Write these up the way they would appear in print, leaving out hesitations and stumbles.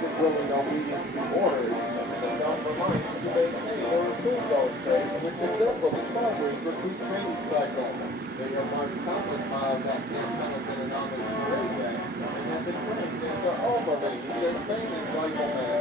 there's really no meeting to order. The self-reliance to maintain or improve those traits, and it's successful the Starbreeze recruit training cycle. They have marched countless miles at Camp Pendleton and on this parade day, and have been trained as Alpha ladies as famous riflemen.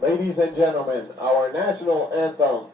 Ladies and gentlemen, our national anthem.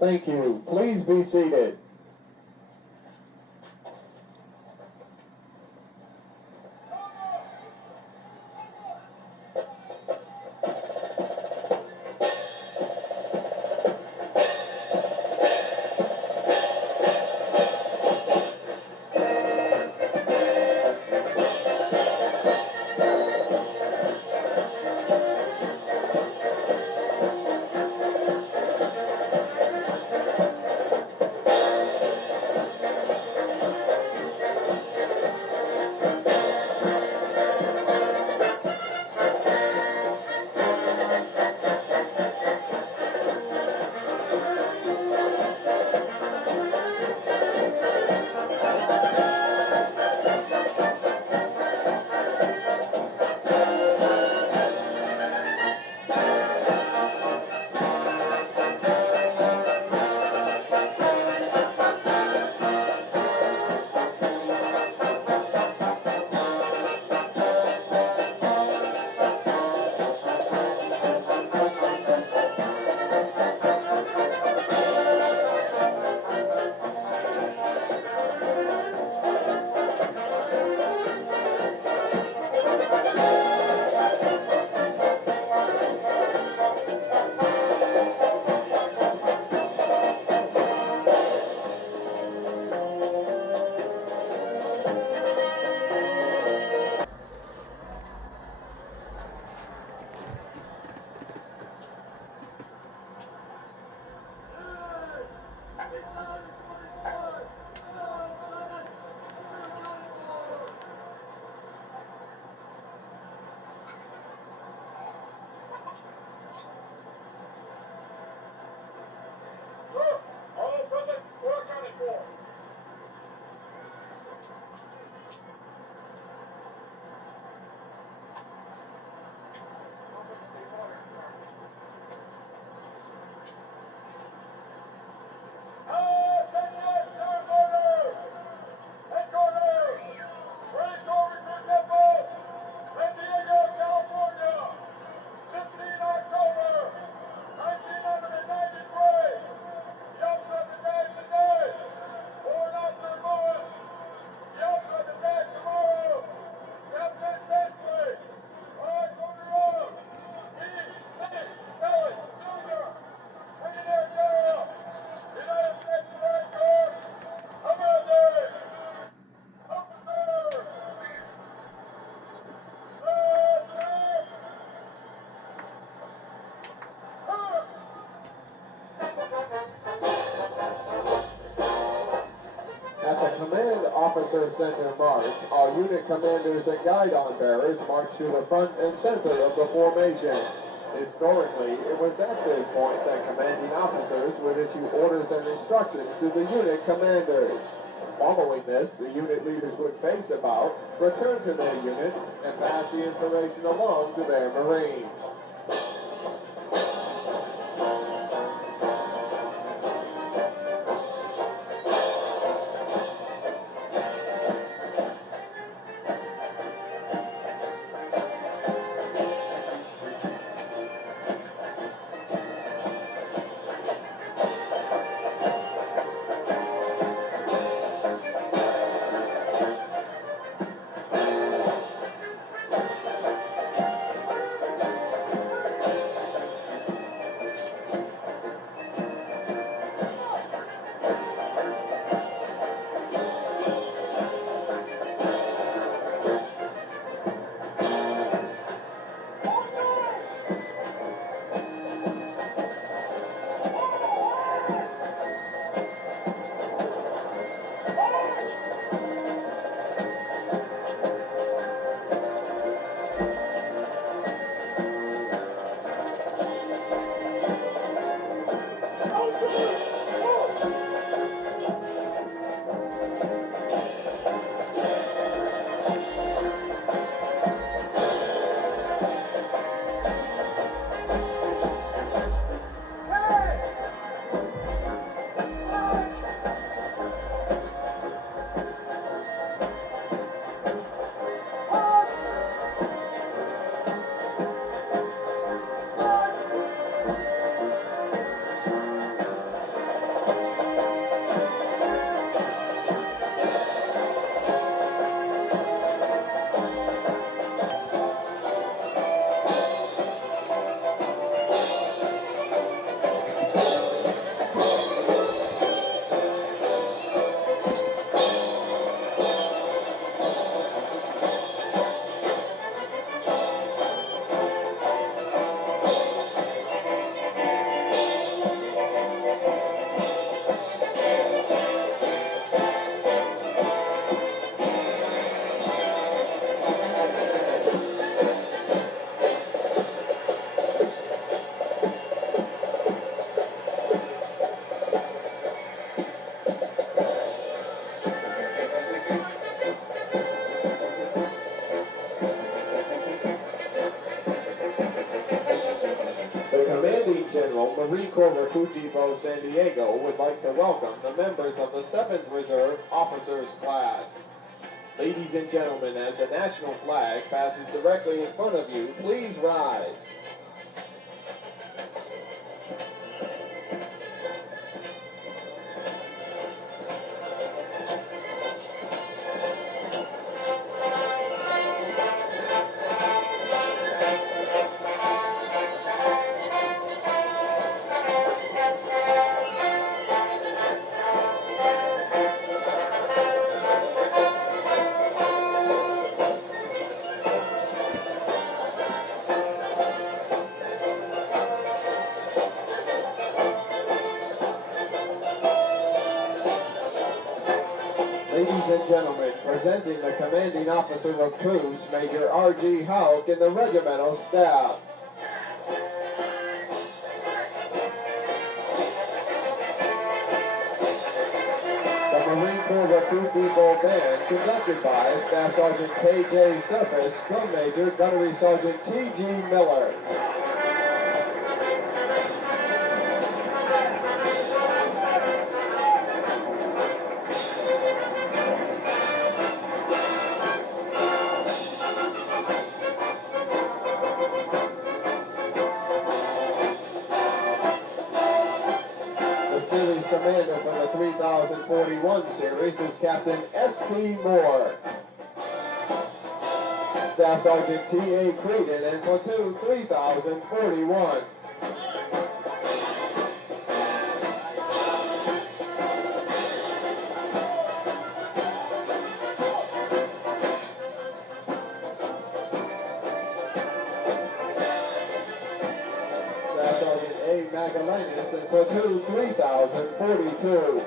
Thank you. Please be seated. Command Officer Center march, all unit commanders and guidon bearers march to the front and center of the formation. Historically, it was at this point that commanding officers would issue orders and instructions to the unit commanders. Following this, the unit leaders would face about, return to their unit, and pass the information along to their Marines. The Commanding General, Marine Corps Recruit Depot San Diego, would like to welcome the members of the 7th Reserve Officers Class. Ladies and gentlemen, as the national flag passes directly in front of you, please rise. Ladies and gentlemen, presenting the Commanding Officer of Troops, Major R.G. Houck, and the regimental staff. The Marine Corps Recruit Depot Band, conducted by Staff Sergeant K.J. Surface, Drum Major Gunnery Sergeant T.G. Miller. Series commander for the 3041 series is Captain S.T. Moore. Staff Sergeant T.A. Creedon and Platoon 3041. Staff Sergeant A. Magallanes and Platoon 3042.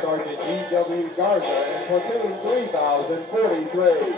Staff Sergeant D.W. Garza and Platoon 3043.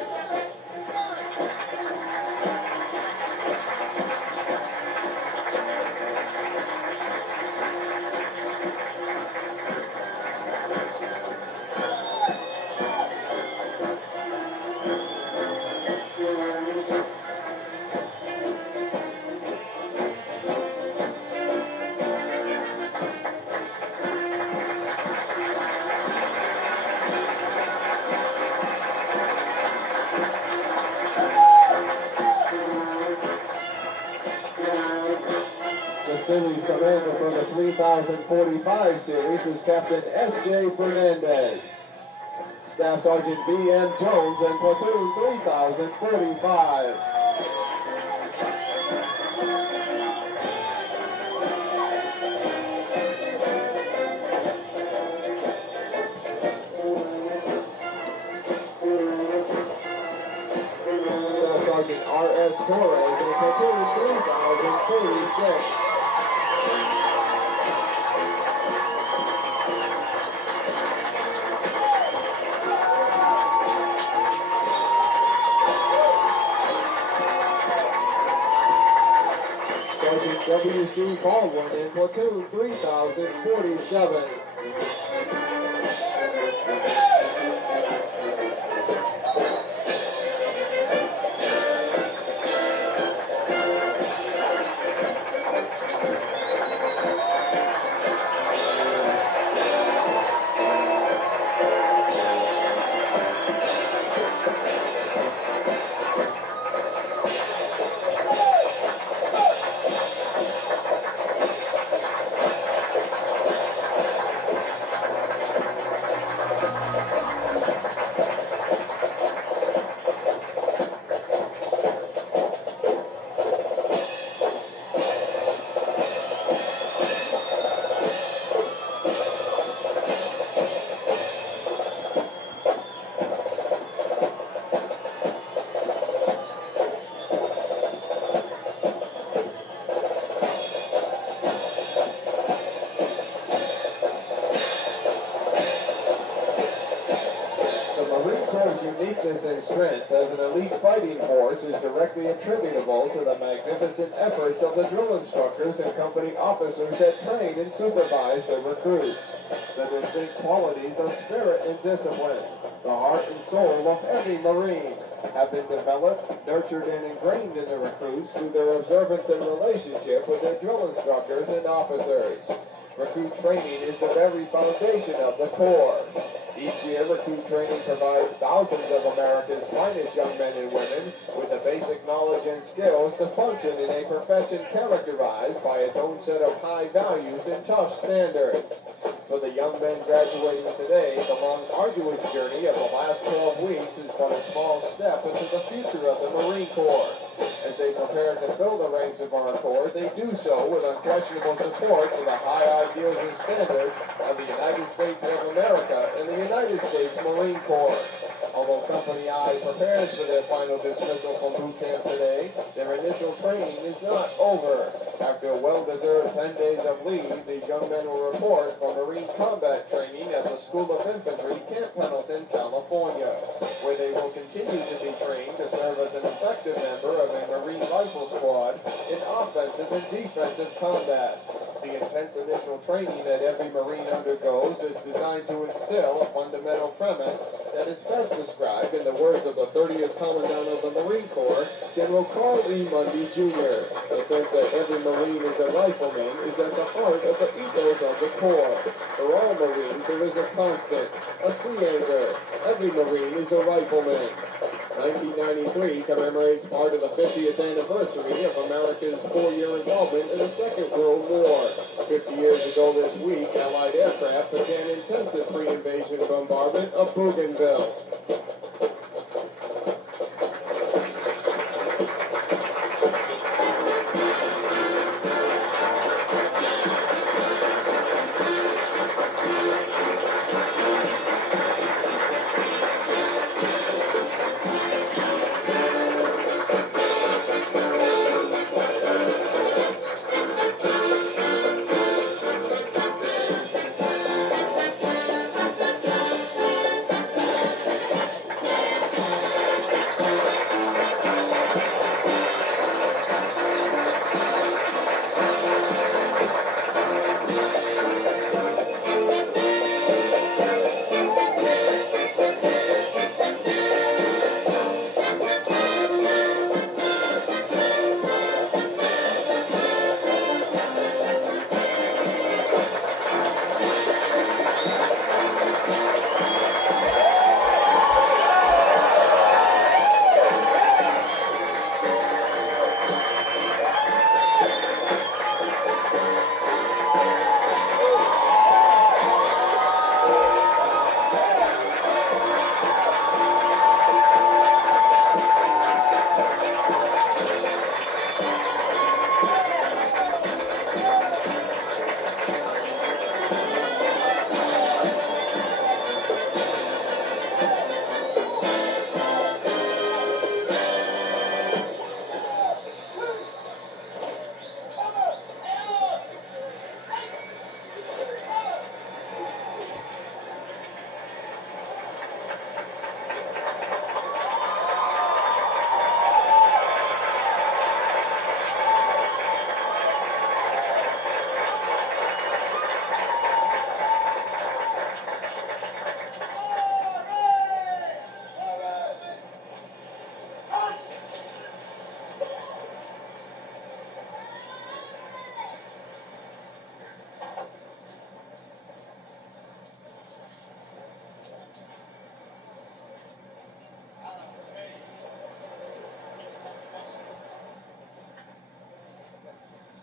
The series commander for the 3045 series is Captain S.J. Fernandez. Staff Sergeant B.M. Jones and Platoon 3045. Staff Sergeant R.S. Torres and Platoon 3046. Sergeant W.C. Baldwin in Platoon 3047. Uniqueness and strength as an elite fighting force is directly attributable to the magnificent efforts of the drill instructors and company officers that train and supervise their recruits. The distinct qualities of spirit and discipline, the heart and soul of every Marine, have been developed, nurtured, and ingrained in the recruits through their observance and relationship with their drill instructors and officers. Recruit training is the very foundation of the Corps. Each year, recruit training provides thousands of America's finest young men and women with the basic knowledge and skills to function in a profession characterized by its own set of high values and tough standards. For the young men graduating today, the long, arduous journey of the last 12 weeks is but a small step into the future of the Marine Corps. As they prepare to fill the ranks of our Corps, they do so with unquestionable support for the high ideals and standards of the United States of America and the United States Marine Corps. Although Company I prepares for their final dismissal from boot camp today, their initial training is not over. After a well-deserved 10 days of leave, these young men will report for Marine combat training at the School of Infantry, Camp Pendleton, California, where they will continue to be trained to serve as an effective member of a Marine Rifle Squad in offensive and defensive combat. The intense initial training that every Marine undergoes is designed to instill a fundamental premise that is best described in the words of the 30th Commandant of the Marine Corps, General Carl E. Mundy, Jr. The sense that every Marine is a rifleman is at the heart of the ethos of the Corps. For all Marines, there is a constant, a sea anchor. Every Marine is a rifleman. 1993 commemorates part of the 50th anniversary of America's 4-year involvement in the Second World War. 50 years ago this week, Allied aircraft began intensive pre-invasion bombardment of Bougainville.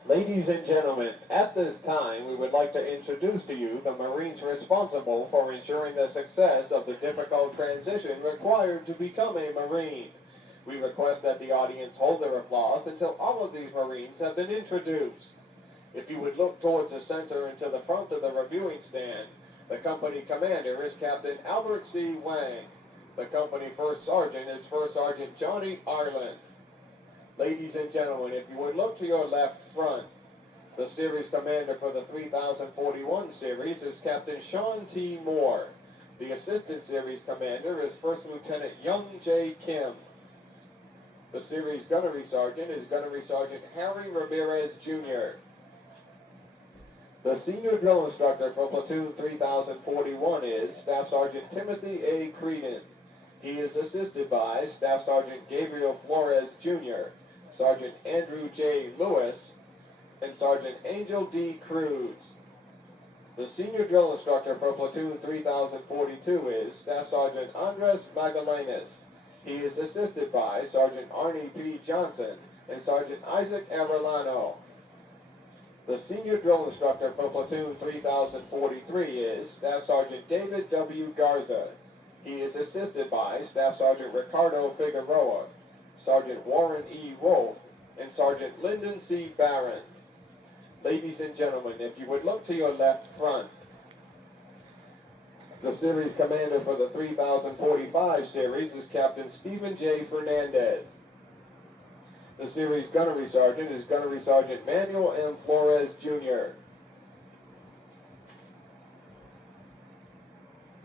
Ladies and gentlemen, at this time we would like to introduce to you the Marines responsible for ensuring the success of the difficult transition required to become a Marine. We request that the audience hold their applause until all of these Marines have been introduced. If you would look towards the center and to the front of the reviewing stand, the company commander is Captain Albert C. Wang. The company first sergeant is First Sergeant Johnny Ireland. Ladies and gentlemen, if you would look to your left front, the series commander for the 3041 series is Captain Sean T. Moore. The assistant series commander is First Lieutenant Young J. Kim. The series gunnery sergeant is Gunnery Sergeant Harry Ramirez, Jr. The senior drill instructor for Platoon 3041 is Staff Sergeant Timothy A. Creedon. He is assisted by Staff Sergeant Gabriel Flores, Jr., Sergeant Andrew J. Lewis, and Sergeant Angel D. Cruz. The senior drill instructor for Platoon 3042 is Staff Sergeant Andres Magallanes. He is assisted by Sergeant Arnie P. Johnson and Sergeant Isaac Arellano. The senior drill instructor for Platoon 3043 is Staff Sergeant David W. Garza. He is assisted by Staff Sergeant Ricardo Figueroa, Sergeant Warren E. Wolf, and Sergeant Lyndon C. Barron. Ladies and gentlemen, if you would look to your left front, the series commander for the 3045 series is Captain Stephen J. Fernandez. The series gunnery sergeant is Gunnery Sergeant Manuel M. Flores, Jr.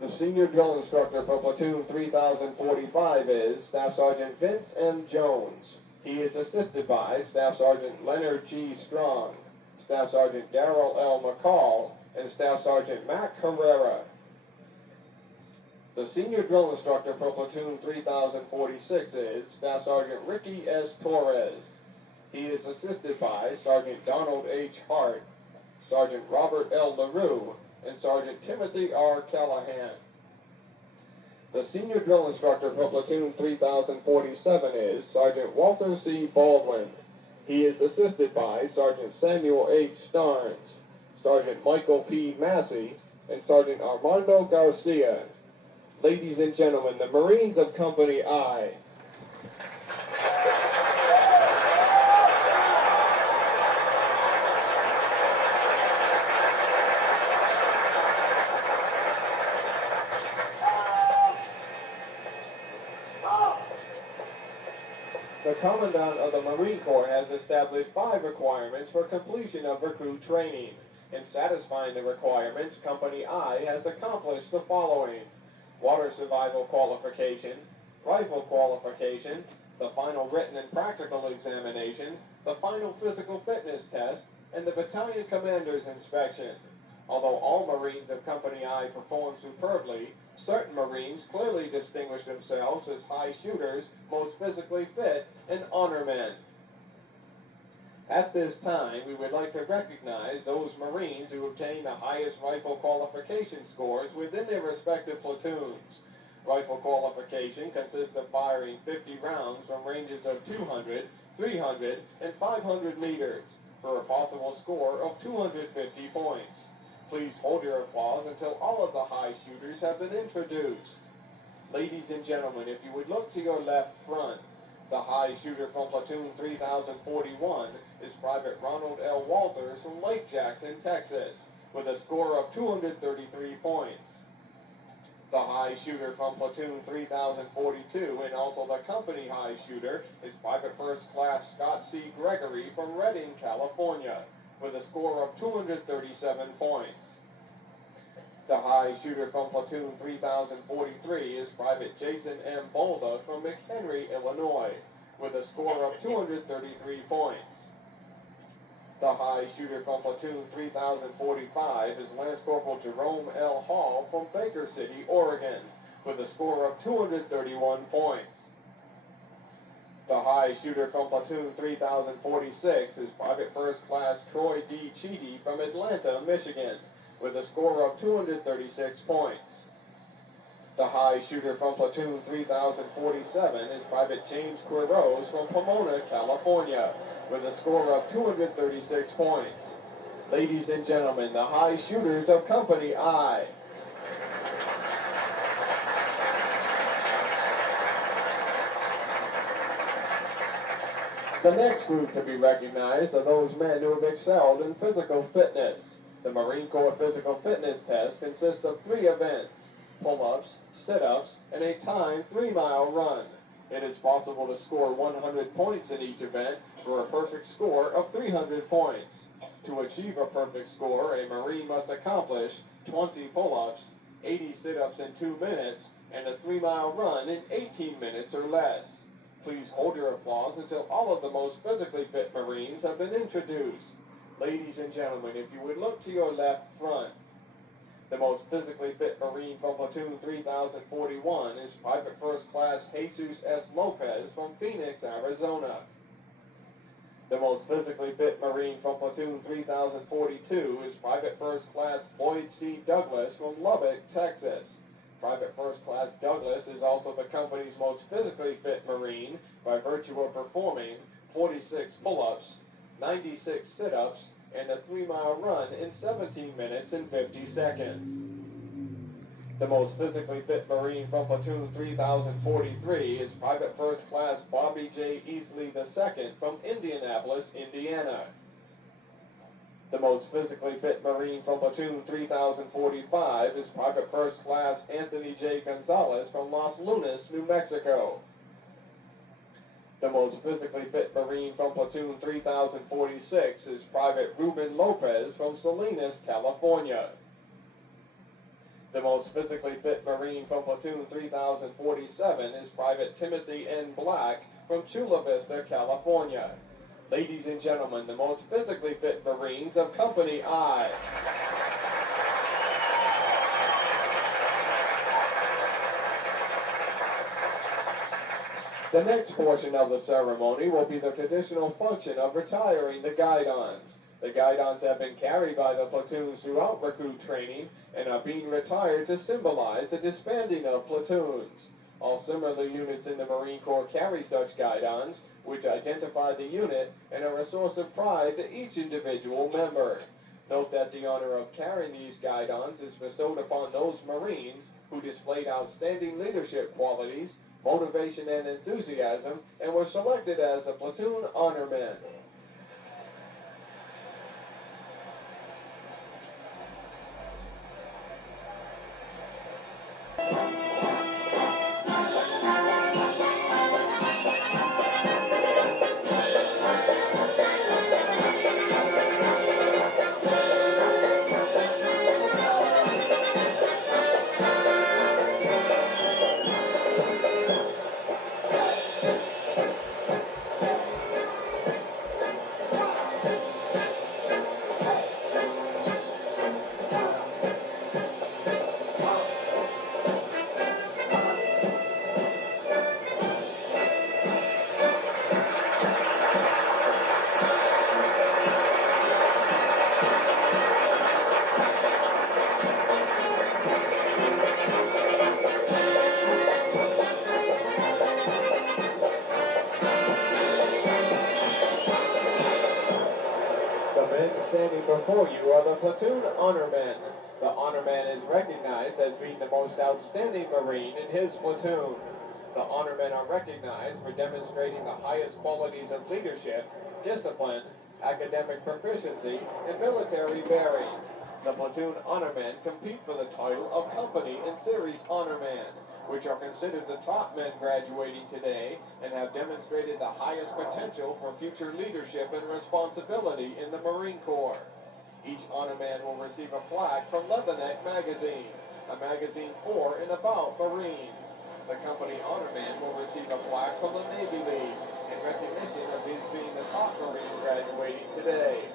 The senior drill instructor for Platoon 3045 is Staff Sergeant Vince M. Jones. He is assisted by Staff Sergeant Leonard G. Strong, Staff Sergeant Darrell L. McCall, and Staff Sergeant Mac Herrera. The senior drill instructor for Platoon 3046 is Staff Sergeant Ricky S. Torres. He is assisted by Sergeant Donald H. Hart, Sergeant Robert L. LaRue, and Sergeant Timothy R. Callahan. The senior drill instructor for Platoon 3047 is Sergeant Walter C. Baldwin. He is assisted by Sergeant Samuel H. Starnes, Sergeant Michael P. Massey, and Sergeant Armando Garcia. Ladies and gentlemen, the Marines of Company I. The Commandant of the Marine Corps has established 5 requirements for completion of recruit training. In satisfying the requirements, Company I has accomplished the following: water survival qualification, rifle qualification, the final written and practical examination, the final physical fitness test, and the battalion commander's inspection. Although all Marines of Company I perform superbly, certain Marines clearly distinguish themselves as high shooters, most physically fit, and honor men. At this time, we would like to recognize those Marines who obtain the highest rifle qualification scores within their respective platoons. Rifle qualification consists of firing 50 rounds from ranges of 200, 300, and 500 meters for a possible score of 250 points. Please hold your applause until all of the high shooters have been introduced. Ladies and gentlemen, if you would look to your left front, the high shooter from Platoon 3041 is Private Ronald L. Walters from Lake Jackson, Texas, with a score of 233 points. The high shooter from Platoon 3042 and also the company high shooter is Private First Class Scott C. Gregory from Redding, California, with a score of 237 points. The high shooter from Platoon 3043 is Private Jason M. Bolda from McHenry, Illinois, with a score of 233 points. The high shooter from Platoon 3045 is Lance Corporal Jerome L. Hall from Baker City, Oregon, with a score of 231 points. The high shooter from Platoon 3046 is Private First Class Troy D. Cheedy from Atlanta, Michigan, with a score of 236 points. The high shooter from platoon 3047 is Private James Quiroz from Pomona, California, with a score of 236 points. Ladies and gentlemen, the high shooters of Company I. The next group to be recognized are those men who have excelled in physical fitness. The Marine Corps Physical Fitness Test consists of 3 events: pull-ups, sit-ups, and a timed 3-mile run. It is possible to score 100 points in each event for a perfect score of 300 points. To achieve a perfect score, a Marine must accomplish 20 pull-ups, 80 sit-ups in 2 minutes, and a 3-mile run in 18 minutes or less. Please hold your applause until all of the most physically fit Marines have been introduced. Ladies and gentlemen, if you would look to your left front. The most physically fit Marine from platoon 3041 is Private First Class Jesus S. Lopez from Phoenix, Arizona. The most physically fit Marine from platoon 3042 is Private First Class Lloyd C. Douglas from Lubbock, Texas. Private First Class Douglas is also the company's most physically fit Marine by virtue of performing 46 pull-ups, 96 sit-ups, and a 3-mile run in 17 minutes and 50 seconds. The most physically fit Marine from platoon 3043 is Private First Class Bobby J. Easley II from Indianapolis, Indiana. The most physically fit Marine from platoon 3045 is Private First Class Anthony J. Gonzalez from Los Lunas, New Mexico. The most physically fit Marine from platoon 3046 is Private Ruben Lopez from Salinas, California. The most physically fit Marine from platoon 3047 is Private Timothy N. Black from Chula Vista, California. Ladies and gentlemen, the most physically fit Marines of Company I. The next portion of the ceremony will be the traditional function of retiring the guidons. The guidons have been carried by the platoons throughout recruit training and are being retired to symbolize the disbanding of platoons. All similar units in the Marine Corps carry such guidons, which identify the unit and are a source of pride to each individual member. Note that the honor of carrying these guidons is bestowed upon those Marines who displayed outstanding leadership qualities, motivation, and enthusiasm, and were selected as a platoon honormen. Standing before you are the platoon honormen. The honorman is recognized as being the most outstanding Marine in his platoon. The honormen are recognized for demonstrating the highest qualities of leadership, discipline, academic proficiency, and military bearing. The platoon honormen compete for the title of Company and Series Honorman, which are considered the top men graduating today and have demonstrated the highest potential for future leadership and responsibility in the Marine Corps. Each honorman will receive a plaque from Leatherneck Magazine, a magazine for and about Marines. The company honorman will receive a plaque from the Navy League in recognition of his being the top Marine graduating today.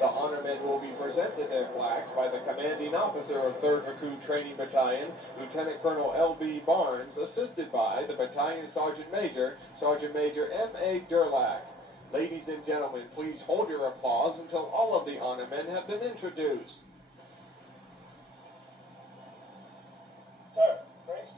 The honormen will be presented their plaques by the commanding officer of 3rd Recruit Training Battalion, Lieutenant Colonel L.B. Barnes, assisted by the Battalion Sergeant Major, Sergeant Major M.A. Durlack. Ladies and gentlemen, please hold your applause until all of the honormen have been introduced. Sir, Grace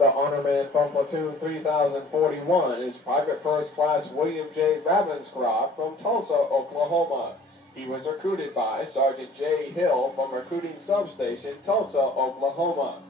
The honorman from platoon 3041 is Private First Class William J. Ravenscroft from Tulsa, Oklahoma. He was recruited by Sergeant J. Hill from Recruiting Substation, Tulsa, Oklahoma.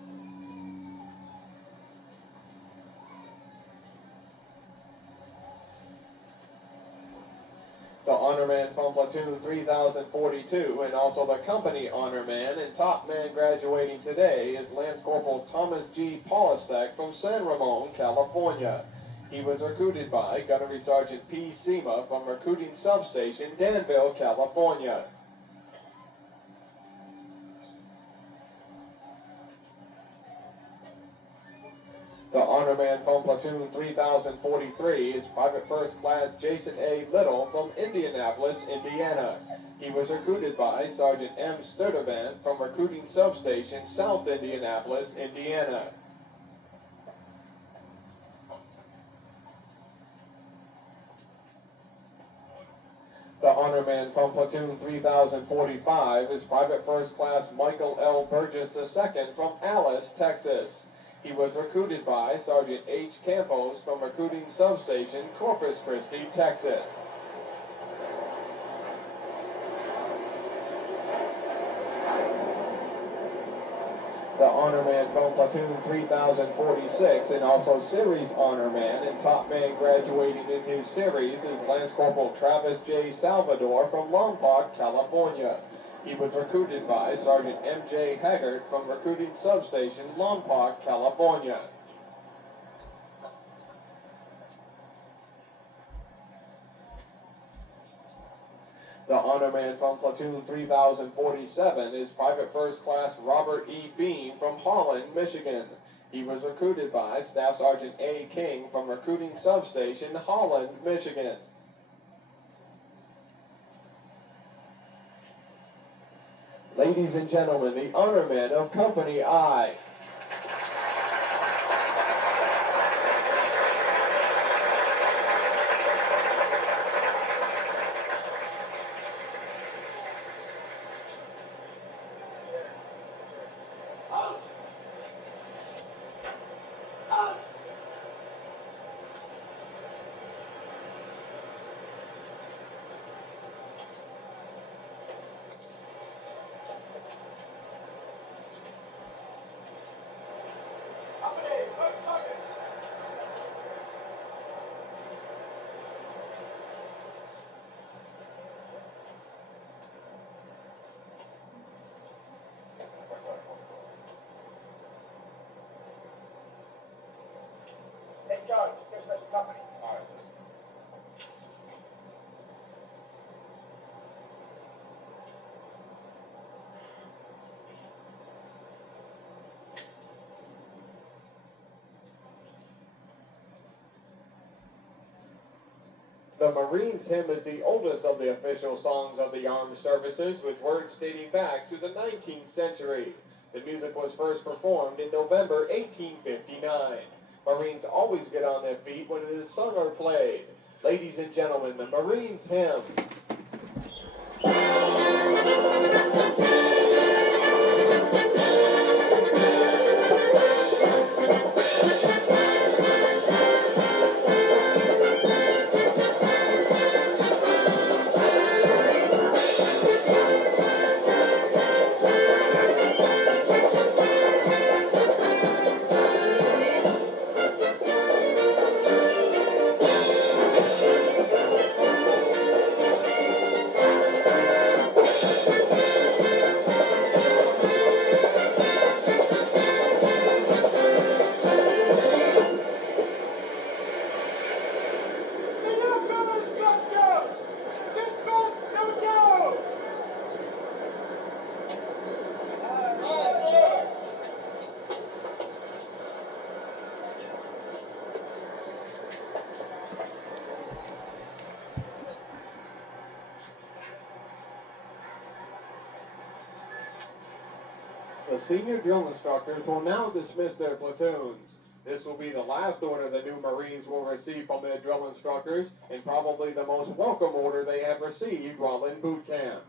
The honorman from platoon 3042 and also the company honorman and top man graduating today is Lance Corporal Thomas G. Polasek from San Ramon, California. He was recruited by Gunnery Sergeant P. Sema from Recruiting Substation, Danville, California. The honorman from platoon 3043 is Private First Class Jason A. Little from Indianapolis, Indiana. He was recruited by Sergeant M. Sturdivant from Recruiting Substation, South Indianapolis, Indiana. The honorman from platoon 3045 is Private First Class Michael L. Burgess II from Alice, Texas. He was recruited by Sergeant H. Campos from Recruiting Substation, Corpus Christi, Texas. The honorman from platoon 3046 and also series honorman and top man graduating in his series is Lance Corporal Travis J. Salvador from Lompoc, California. He was recruited by Sergeant M.J. Haggard from Recruiting Substation, Lompoc, California. The honorman from platoon 3047 is Private First Class Robert E. Beam from Holland, Michigan. He was recruited by Staff Sergeant A. King from Recruiting Substation, Holland, Michigan. Ladies and gentlemen, the honormen of Company I. Take charge. Dismiss the company. All right. The Marines Hymn is the oldest of the official songs of the armed services, with words dating back to the 19th century. The music was first performed in November 1859. Marines always get on their feet when it is sung or played. Ladies and gentlemen, the Marines Hymn. The senior drill instructors will now dismiss their platoons. This will be the last order the new Marines will receive from their drill instructors, and probably the most welcome order they have received while in boot camp.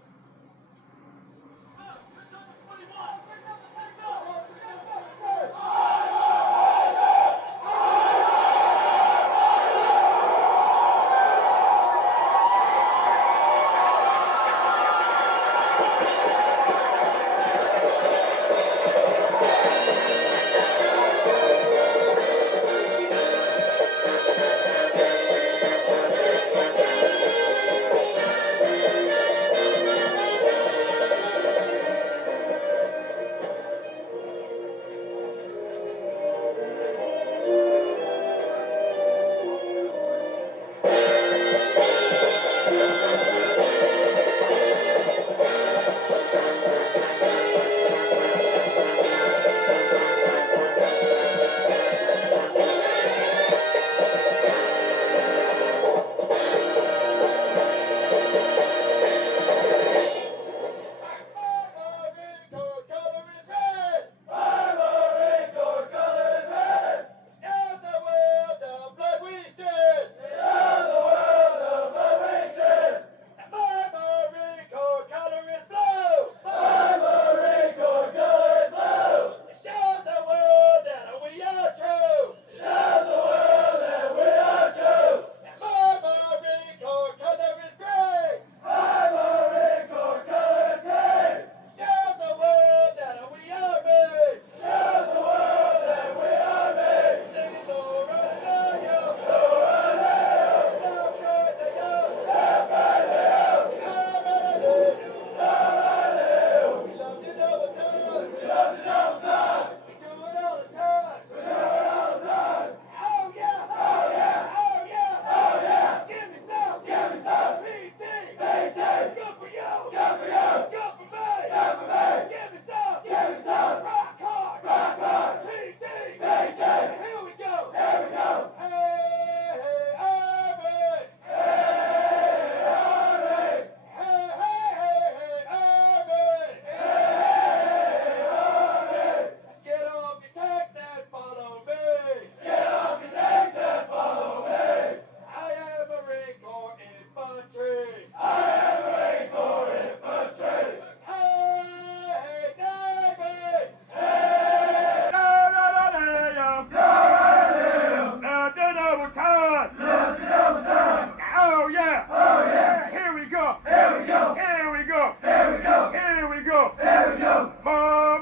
go. There we go. More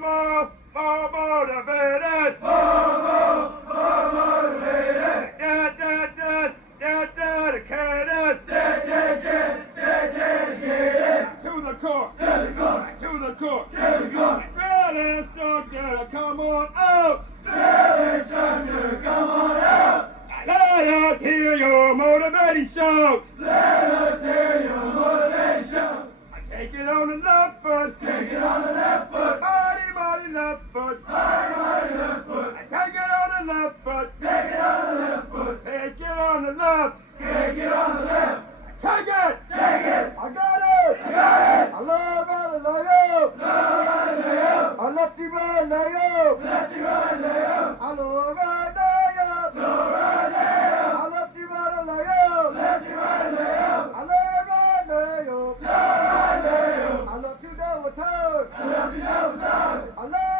motivated. More motivated. Dedicated. Dedicated. To the core. To the core. To the core. To the core. Drill instructor, come on out. Drill instructor, come on out. Let us hear your motivating shout. Let us hear your motivating shout. Take it on the left foot. Take it on the left foot. Mighty left foot. Mighty left foot. Take it on the left foot. Take it on the left foot. Take it on the left. Take it on the left. Take it. Take it. I got it. I got it. I love how to lay up. Love how to lay up. I lefty right lay up. Lefty right lay up. I love right lay up. Love right lay up. I lefty right lay up. Lefty right lay up. I love right lay up. Love right lay up. I love to double turn. I love to double turn. I love